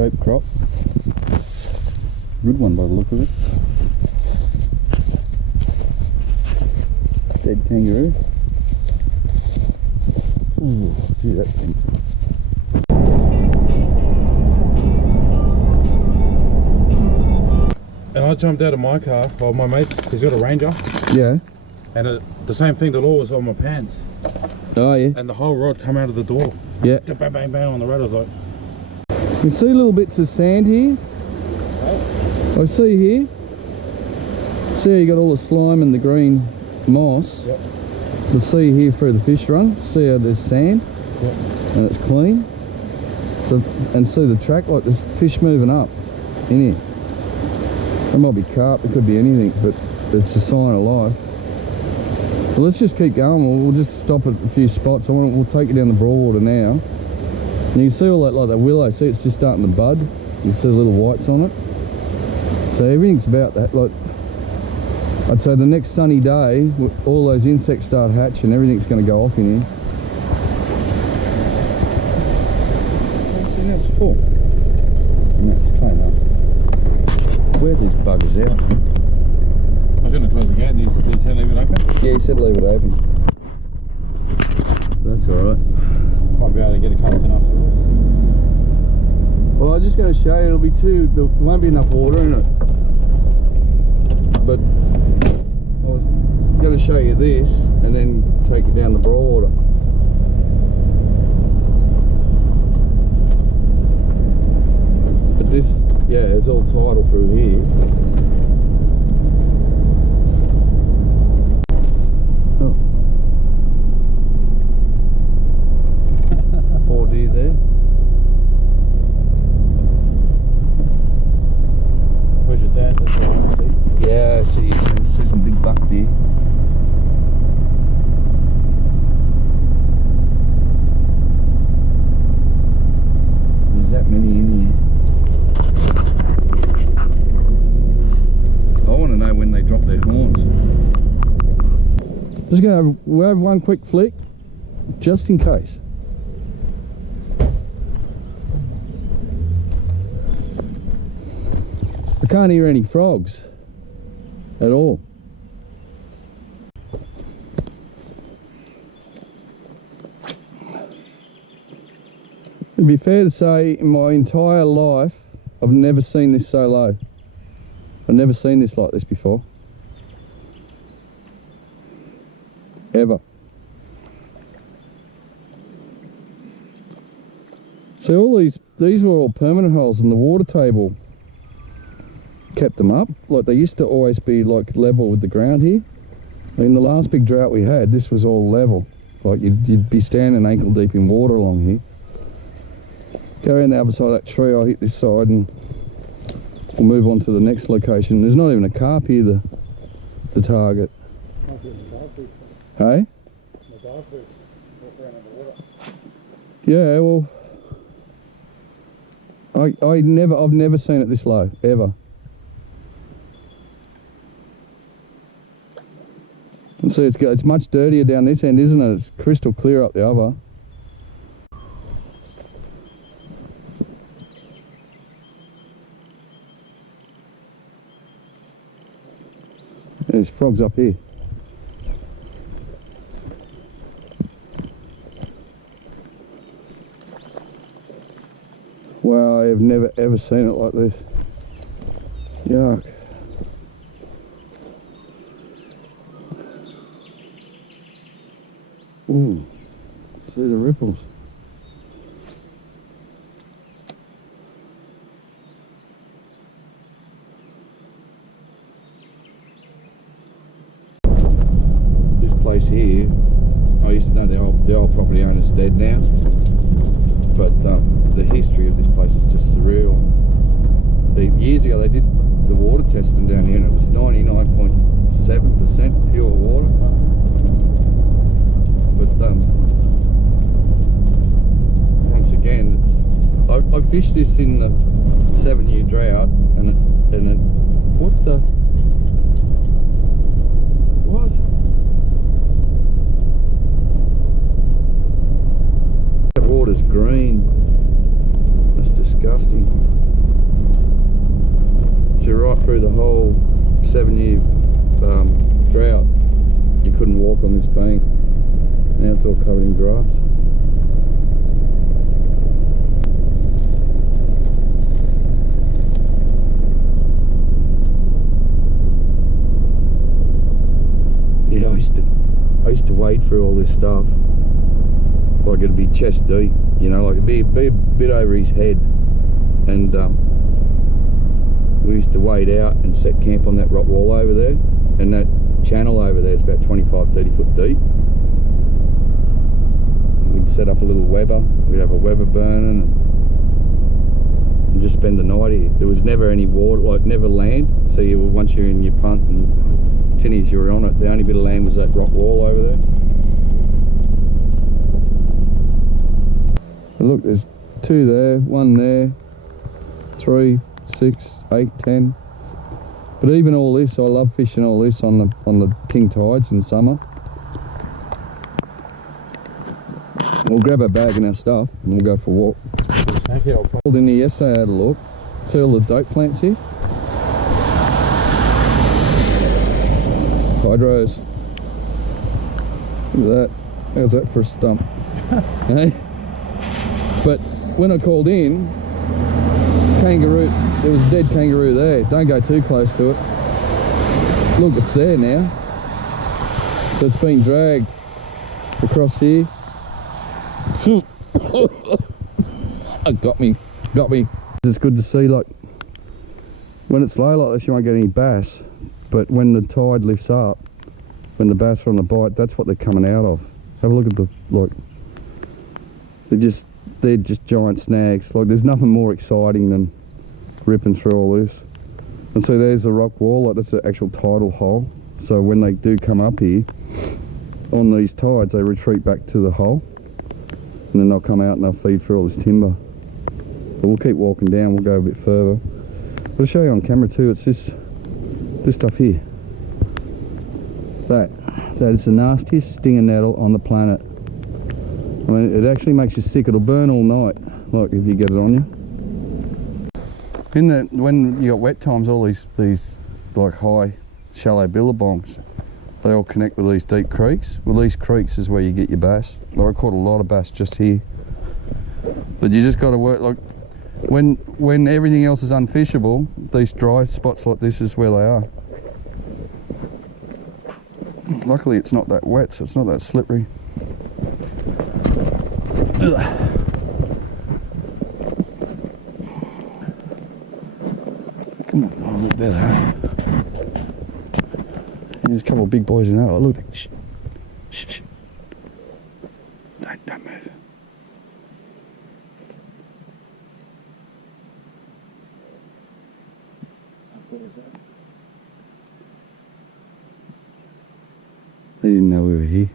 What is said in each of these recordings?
dope crop. Good one by the look of it. Dead kangaroo. Ooh, gee, that stinks. And I jumped out of my car, well my mate, he's got a Ranger. Yeah. And the same thing, the law was on my pants. Oh yeah. And the whole rod come out of the door. Yeah. Bang, bang, bang on the road. I was like... You see little bits of sand here? Oh. I see here. See how you got all the slime and the green moss? Yep. You'll see here through the fish run, see how there's sand? Yep. And it's clean. So, and see the track, like there's fish moving up in here. It might be carp, it could be anything, but it's a sign of life. Well, let's just keep going. We'll just stop at a few spots. We'll take you down the Broadwater now. And you can see all that, like that willow. See, it's just starting to bud. You can see the little whites on it. So everything's about that. Like, I'd say the next sunny day, all those insects start hatching. Everything's going to go off in here. See, now it's full. No, it's clean up. Where are these buggers out? I was going to close the gate. Did you say leave it open? Yeah, he said leave it open. That's alright. Might be able to get a couple after. Well, I'm just going to show you, there won't be enough water in it. But I was going to show you this and then take you down the Broadwater. But this, yeah, it's all tidal through here. Oh. 4 deer there. Where's your dad? That's all I see. Yeah, I see some big buck deer. There's that many in here. I want to know when they drop their horns. Just gonna we'll have one quick flick, just in case. I can't hear any frogs at all. It'd be fair to say in my entire life I've never seen this so low. I've never seen this like this before. Ever. See, all these were all permanent holes, and the water table kept them up. Like, they used to always be like level with the ground here. In the last big drought we had, this was all level. Like, you'd be standing ankle deep in water along here. Go around the other side of that tree, I'll hit this side and we'll move on to the next location. There's not even a carp here, the target. Hey? Yeah, well, I've never seen it this low, ever. And see, it's much dirtier down this end, isn't it? It's crystal clear up the other. There's frogs up here. Wow, I have never ever seen it like this. Yuck. Ooh, see the ripples. This place here, I used to know the old property owner's dead now, but the history of this place is just surreal. Years ago they did the water testing down here and it was 99.7% pure water. But once again, I fished this in the 7-year drought, and it what the that water's green. That's disgusting. through the whole 7-year drought, you couldn't walk on this bank. Now it's all covered in grass. Yeah, I used to wade through all this stuff. Like it'd be chest deep, you know, like it'd be a bit over his head. And we used to wade out and set camp on that rock wall over there. And that channel over there is about 25-30 foot deep. We'd set up a little Weber. We'd have a Weber burning and just spend the night here. There was never any water, like never land. So you once you're in your punt and tinnies, you were on it. The only bit of land was that rock wall over there. But look, there's 2 there, 1 there, 3, 6, 8, 10. But even all this, I love fishing all this on the king tides in summer. We'll grab our bag and our stuff and we'll go for a walk. Thank you. Pulled in here yesterday, I had a look. See all the dope plants here? Hydros. Look at that. How's that for a stump? Hey? But when I called in, kangaroo, there was a dead kangaroo there. Don't go too close to it. Look, it's there now. So it's being dragged across here. It got me. It's good to see, like, when it's low like this you won't get any bass, but when the tide lifts up, when the bass are on the bite, that's what they're coming out of. Have a look at the, like, they're just giant snags. Like, there's nothing more exciting than ripping through all this. And so there's the rock wall, like that's the actual tidal hole. So when they do come up here, on these tides, they retreat back to the hole. And then they'll come out and they'll feed through all this timber. But we'll keep walking down, we'll go a bit further. I'll show you on camera too, it's this stuff here. That is the nastiest stinging nettle on the planet. I mean, it actually makes you sick. It'll burn all night, like if you get it on you. When you got wet times, all these like high, shallow billabongs, they all connect with these deep creeks. Well, these creeks is where you get your bass. Like, I caught a lot of bass just here. But you just got to work, like, when everything else is unfishable, these dry spots like this is where they are. Luckily it's not that wet, so it's not that slippery. Come on, oh look, there they are. There's a couple of big boys in there. Oh, look, shh, shh, shh. Don't move. What was that? They didn't know we were here.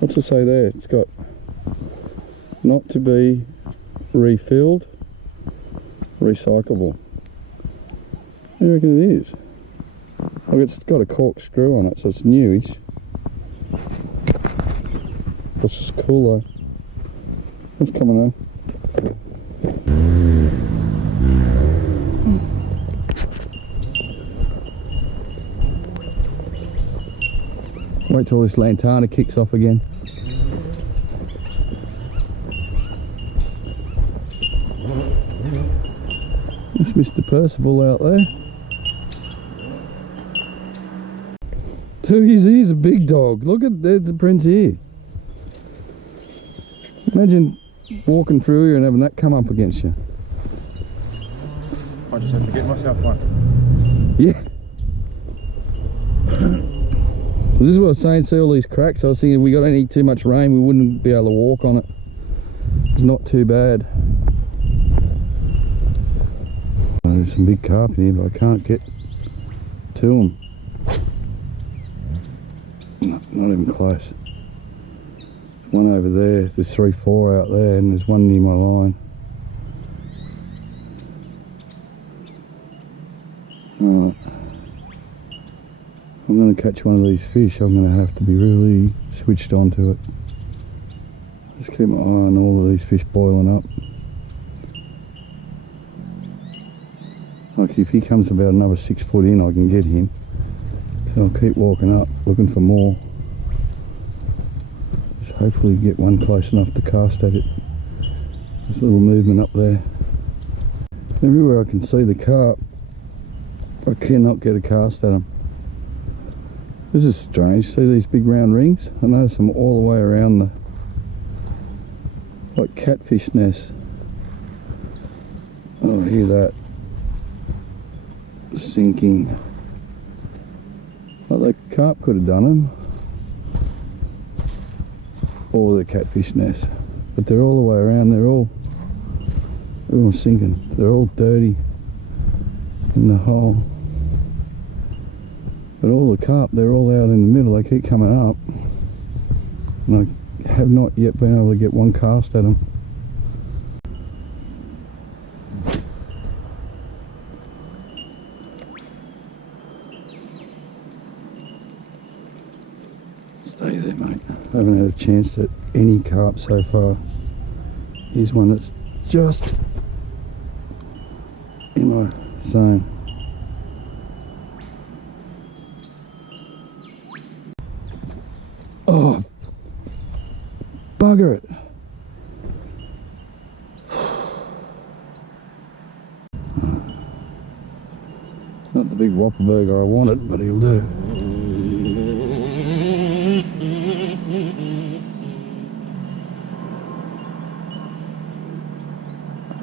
What's it say there? It's got not to be refilled, recyclable. What do you reckon it is? Look, it's got a corkscrew on it, so it's newish. That's just cool though. What's coming out? Wait till this lantana kicks off again. There's Mr. Percival out there. Dude, he's a big dog. Look at the prints here. Imagine walking through here and having that come up against you. I just have to get myself one. Yeah. This is what I was saying, see all these cracks. I was thinking if we got any too much rain, we wouldn't be able to walk on it. It's not too bad. Oh, there's some big carp in here, but I can't get to them. No, not even close. There's one over there, there's 3, 4 out there, and there's one near my line. Alright. I'm going to catch one of these fish, I'm going to have to be really switched on to it. Just keep my eye on all of these fish boiling up. Like if he comes about another 6 foot in, I can get him. So I'll keep walking up, looking for more. Just hopefully get one close enough to cast at it. There's a little movement up there. Everywhere I can see the carp, I cannot get a cast at them. This is strange. See these big round rings? I notice them all the way around the, like catfish nests. Oh, hear that sinking. Like the carp could have done them, or the catfish nest, but they're all the way around. They're all sinking. They're all dirty in the hole. But all the carp, they're all out in the middle. They keep coming up, and I have not yet been able to get one cast at them. Stay there, mate. I haven't had a chance at any carp so far. Here's one that's just in my zone. Oh, bugger it. Not the big whopper burger I wanted, but he'll do.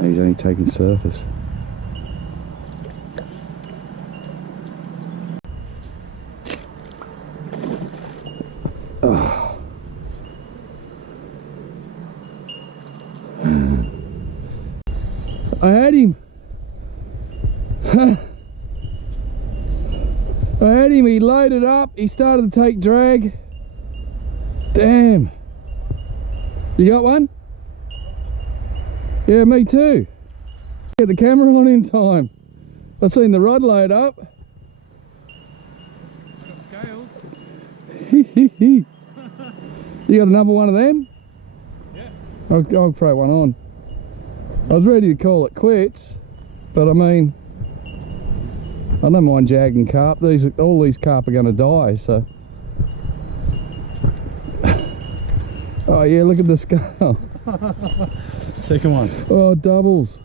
He's only taking surface. Oh. I had him. I had him. He loaded up. He started to take drag. Damn. You got one? Yeah, me too. Get the camera on in time. I've seen the rod load up. I got scales. You got another one of them? Yeah. I'll throw one on. I was ready to call it quits, but I mean, I don't mind jagging carp. All these carp are going to die, so. Oh yeah, look at the scale. Second one. Oh, doubles.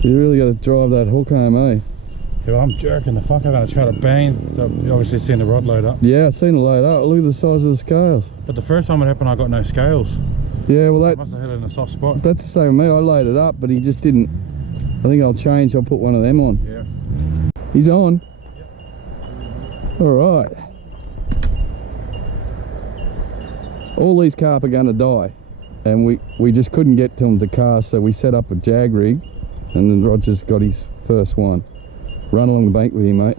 You really got to drive that hook home, eh? Yeah, I'm jerking the fuck. I'm going to try to bang. So you obviously seen the rod load up. Yeah, I've seen it load up. Look at the size of the scales. But the first time it happened, I got no scales. Yeah, well I must have hit it in a soft spot. that's the same with me. I loaded up, but he just didn't. I think I'll change. I'll put one of them on. Yeah. He's on. Yep. All right. All these carp are going to die, and we just couldn't get to them to cast, so we set up a jag rig, and then Roger's got his first one. Run along the bank with you, mate.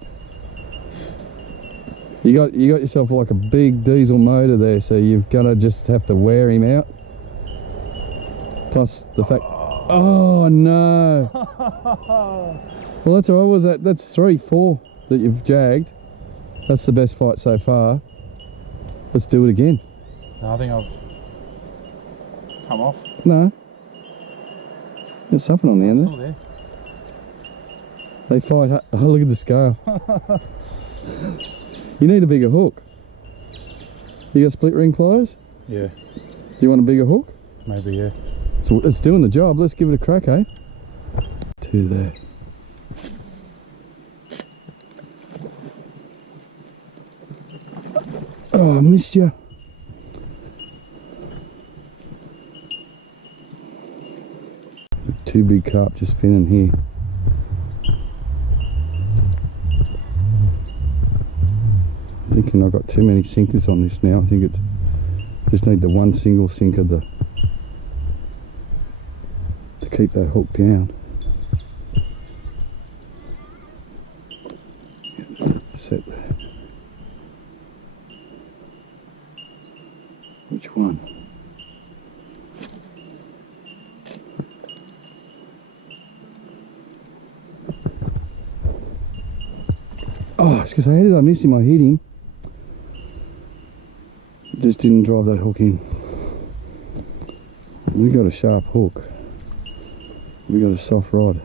You got yourself like a big diesel motor there, so you've got to just have to wear him out. Plus the fact. Oh no! Well, that's all right. What was that? That's 3-4 that you've jagged. That's the best fight so far. Let's do it again. No, I think I've come off. No. There's something on the end Still there. there. They fight. Oh, look at the scale. You need a bigger hook. You got split ring pliers? Yeah. Do you want a bigger hook? Maybe, yeah. So it's doing the job. Let's give it a crack, eh? Two there. Oh, I missed you. Two big carp just finning here. I'm thinking I've got too many sinkers on this now. I think it's just need the one single sinker to keep that hook down. Set there. Which one? Oh, it's because how did I miss him? I hit him. Just didn't drive that hook in. We got a sharp hook. We got a soft rod.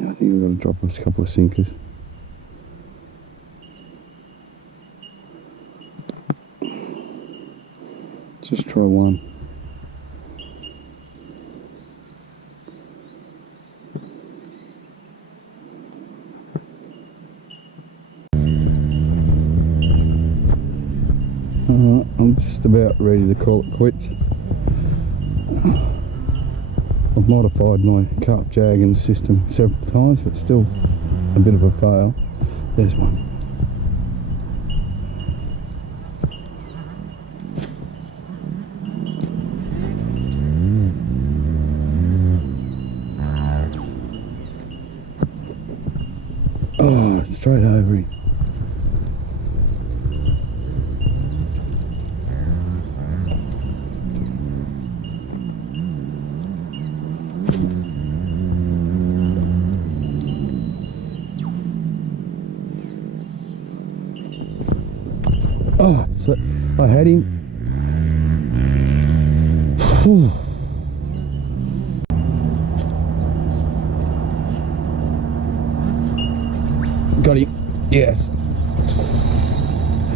I think we've got to drop us a couple of sinkers. Just try one. I'm just about ready to call it quits. I've modified my carp jagging system several times, but still a bit of a fail. There's one. Oh, straight over him. Oh, so I had him. Whew. Got him. Yes.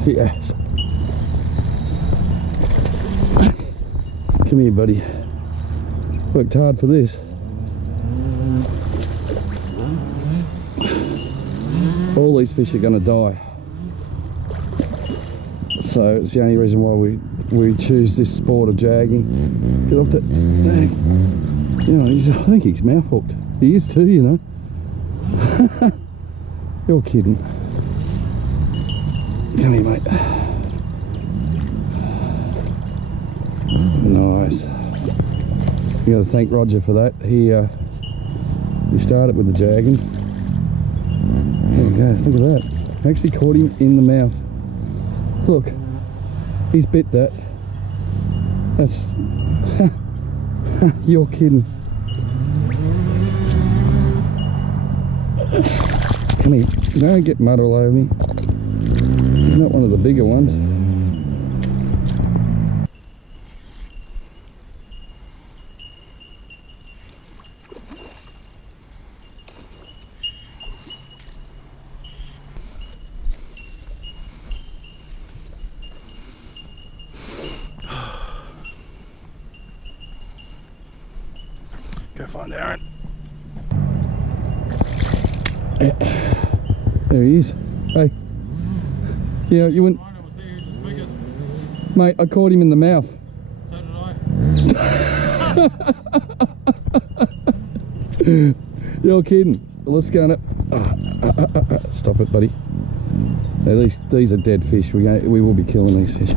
Yes. Come here, buddy. Worked hard for this. All these fish are going to die. So it's the only reason why we choose this sport of jagging. Get off that snag. You know, I think he's mouth hooked. He is too, you know. You're kidding. Come here, mate. Nice. You got to thank Roger for that. He started with the jagging. There he goes. Look at that. Actually caught him in the mouth. Look, he's bit that. That's... You're kidding. Come here. Don't get mud all over me. He's not one of the bigger ones. Go find Aaron. There he is. Hey. Yeah, you wouldn't... Mate, I caught him in the mouth. So did I. You're kidding. Well, let's go on it. Stop it, buddy. Now, these are dead fish. We will be killing these fish.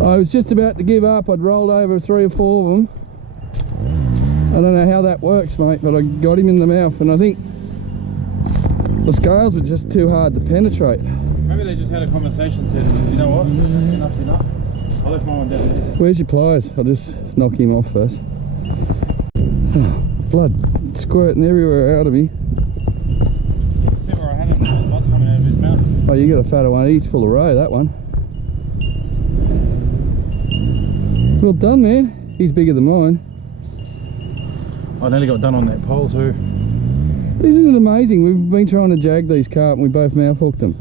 I was just about to give up. I'd rolled over 3 or 4 of them. I don't know how that works, mate, but I got him in the mouth, and I think the scales were just too hard to penetrate. Maybe they just had a conversation, said, you know what, enough's enough. I'll let my one down there. Where's your pliers? I'll just knock him off first. Oh, blood squirting everywhere out of me. You can see where I had him, blood's coming out of his mouth. Oh, you got a fatter one. He's full of roe, that one. Well done, man. He's bigger than mine. I nearly got done on that pole too. Isn't it amazing? We've been trying to jag these carp and we both mouth hooked them.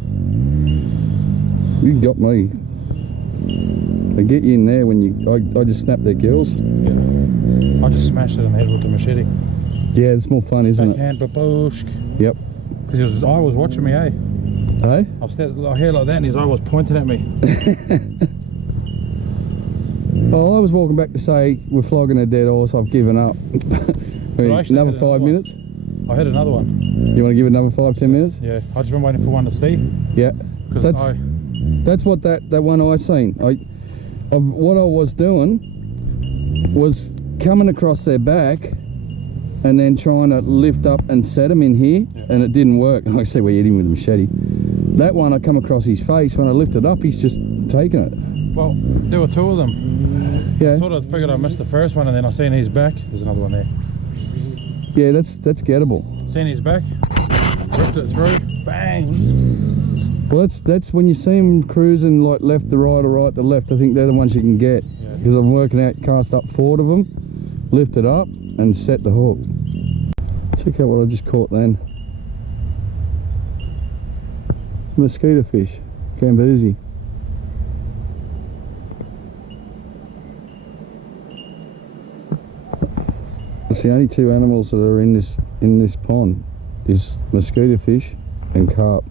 You got me. They get you in there when you... I just snap their gills. Yeah. I just smashed it in the head with the machete. Yeah, it's more fun, isn't Backhand, babooshk. Yep. Because his eye was watching me, eh? Hey? I was here like that and his eye was pointing at me. Oh, I was walking back to say we're flogging a dead horse. I've given up. Another 5 minutes. I had another one. You want to give it another 5-10 minutes? Yeah, I just been waiting for one to see. Yeah, that's what that one I seen. What I was doing was coming across their back and then trying to lift up and set them in here, and it didn't work. Like I said, we hit him with a machete. That one, I come across his face. When I lifted up, he's just taking it. Well, there were 2 of them. Yeah. I thought I figured I missed the first one, and then I seen his back. There's another one there. Yeah, that's gettable. Seen his back. Whipped it through. Bang. Well, that's when you see them cruising like left to right or right to left. I think they're the ones you can get. Because I'm working out, cast up 4 of them, lift it up and set the hook. Check out what I just caught then. Mosquito fish, Gambusi. It's the only 2 animals that are in this pond is mosquito fish and carp.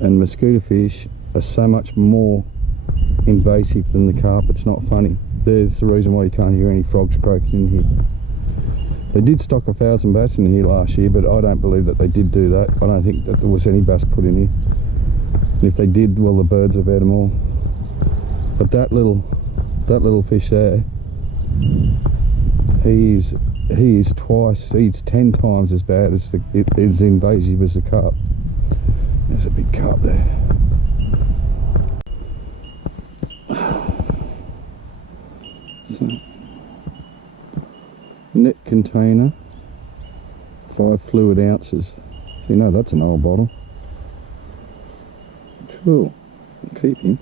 And mosquito fish are so much more invasive than the carp. It's not funny. There's the reason why you can't hear any frogs croaking in here. They did stock 1,000 bass in here last year, but I don't believe that they did do that. I don't think that there was any bass put in here. And if they did, well, the birds have ate them all. But that little fish there, he's 10 times as bad as as invasive as the carp. There's a big carp there. So, net container, 5 fluid ounces. So you know that's an old bottle. Cool. Keep him.